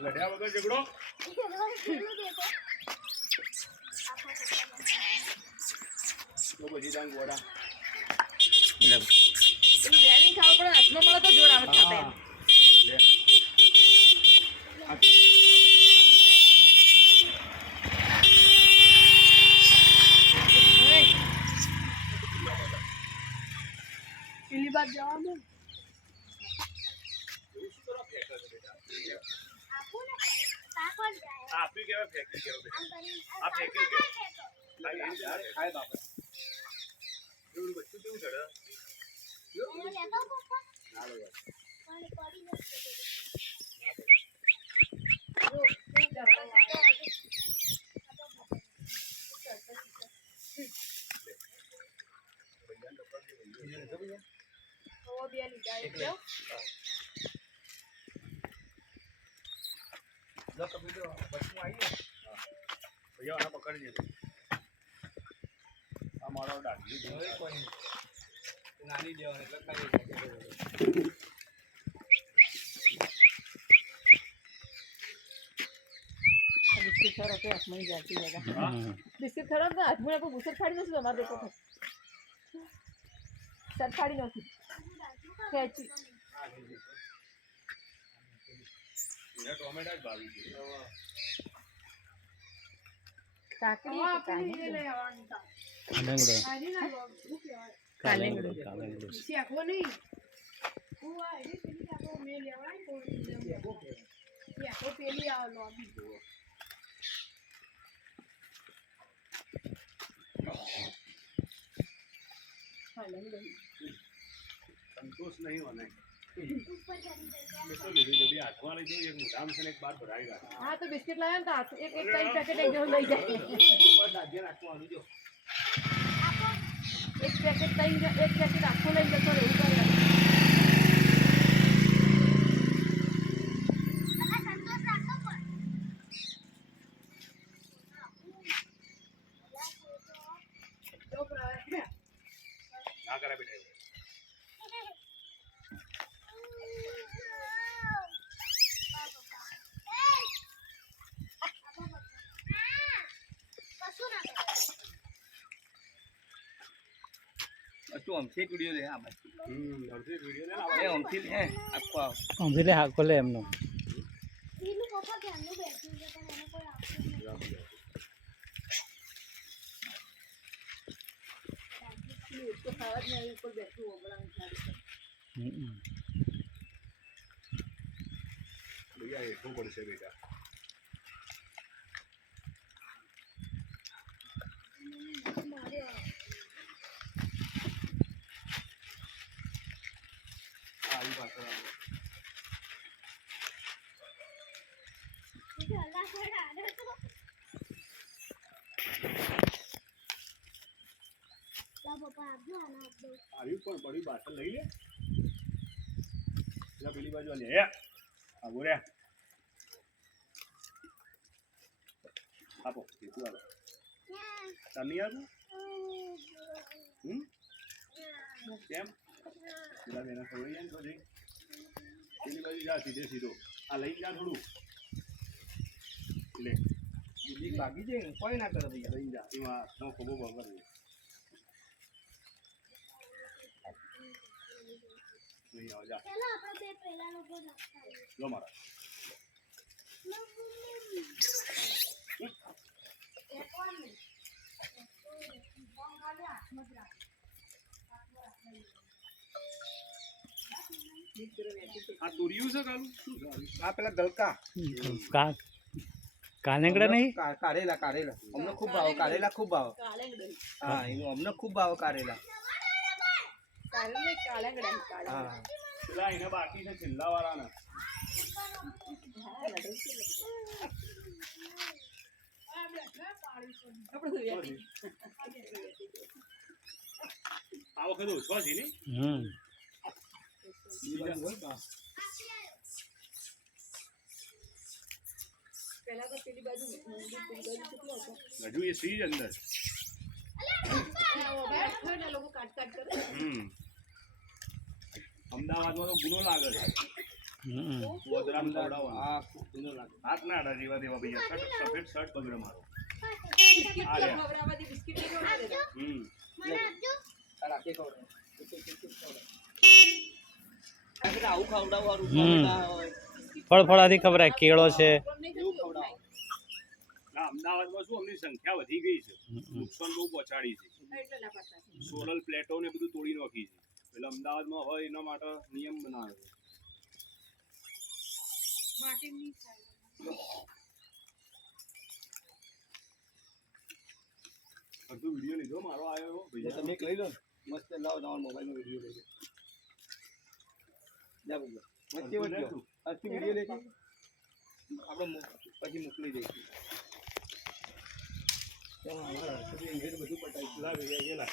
લડ્યા વગર ઝઘડો તો બધી દાંગ ગોડા પેલું બેની ખાવ પડે હાથમાં મળે તો જોર આવે ખાતે લે પેલી બાદ જવાનું આપી કેવા ફેંકી કેવા બેટા આ ફેંકી કે ખાય બાપા એવું બચ્ચું કેવું ચડે ના લો ભैया આના પકડી લેજો આ મારો ડાકી કોઈ નાની દેવાનું એટલે કરી બિસ્કિટ ખરો કે હાથમાં જાતી જગા બિસ્કિટ ખરો તો હાથમાં આપણે બુસર ફાડી નશું અમારે દેખો સર ફાડી નથી ખેંચી ટોમેટા જ ભાવી છે કાકડી કાલેંગડો શેકો નહીં હું આ એની પેલી કાકો મે લેવાય તો શેકો પેલી આ લોબી જો संतोष नहीं होना है हाथवा लई एक मोटा में एक बार भराई गया हाँ तो बिस्किट लाया था एक एक टाइम पैकेट एक जन लई जाए एक पैकेट आखो लई जतो रहू करे ना करा बेटा તું અમથી વિડિયો લે આ બસ અડધી વિડિયો લે એ અમથી લે આખો આવ અમથી લે હાકો લે એમનો પેલું પપ્પા ક્યાંનું બેઠું છે પણ એને કોઈ આપતું નથી तो खावत नहीं ऊपर बैठू हो बड़ा भैया ये खूब बड़ी से बेटा आई बात है मुझे अल्लाह से डाले तो ला पापा आप जो आना आप दो आई पर बड़ी बात लई ले ला पीली बाजू ले आ बोले आपो ये तू आ तनी आ કેમ પેલા બેના થોડી જાય ને તો જઈ પેલી બાજુ જા સીધે સીધો આ લઈ જા થોડું લે બીજી લાગી જાય ને કોઈ ના કરે ભૈયા લઈ જા એમાં નો ખોબો બગર નહીં આવ જા चलो આપણે બે પહેલા લોકો નાખતા લો મારા આ તુરિયું છે કાલું શું છે આ પેલા ગલકા કાલેંગડા નહીં કારેલા કારેલા અમને ખૂબ ભાવ કારેલા ખૂબ ભાવ कालेंगड़ હા એનું અમને ખૂબ ભાવ કારેલા कालेंगड़ હા પેલા એને બાકી છે છેલ્લા વાળાના આ વખતે ઓછો છે ને पहला तो पीली बाजू कितना होता હજુ એ સી જ અંદર वो बैठ ना लोगों काट काट कर અમદાવાદમાં તો ગુનો લાગે છે ગોદરામ ખવડાવવાનું. આ ખૂબ સુંદર લાગે. હાથ ના અડા જેવા તેવા ભૈયા શર્ટ સફેદ શર્ટ બગડે મારો. બિસ્કિટ આ તો લે. ખવડાવવાથી બિસ્કિટ નહીં ખવડાવતા. હમ મને આપજો. આ રાખે ખવડાવે. આ બધા આવું ખવડાવવાનું હમ. ના હોય. ફળફળાથી ખવડાય કેળો છે નહીં એવું થતું ખવડાવો. ના અમદાવાદમાં શું અમની સંખ્યા વધી ગઈ છે, નુકસાન બહુ પહોંચાડી છે. એટલે ના પાડતા છે. સોલર પ્લેટો ને બધું તોડી નાખી છે, એટલે અમદાવાદમાં હોય એના માટે નિયમ બનાવે છે. માટીની થાય. અડધો વિડીયો લીધો મારો આવ્યો એટલે ભૈયા. તમે એક લઈ લો ને. મસ્ત લાવો તમારા મોબાઈલનો વિડીયો લઈ લો. જા ભૈયા. વચ્ચે વચ્ચે. આજથી વિડીયો લેજો. આપણે પછી મોકલી દઈશું. ત્યાં અમારા હર્ષદભાઈ બધું પટાવી લા ભૈયા, એ લા.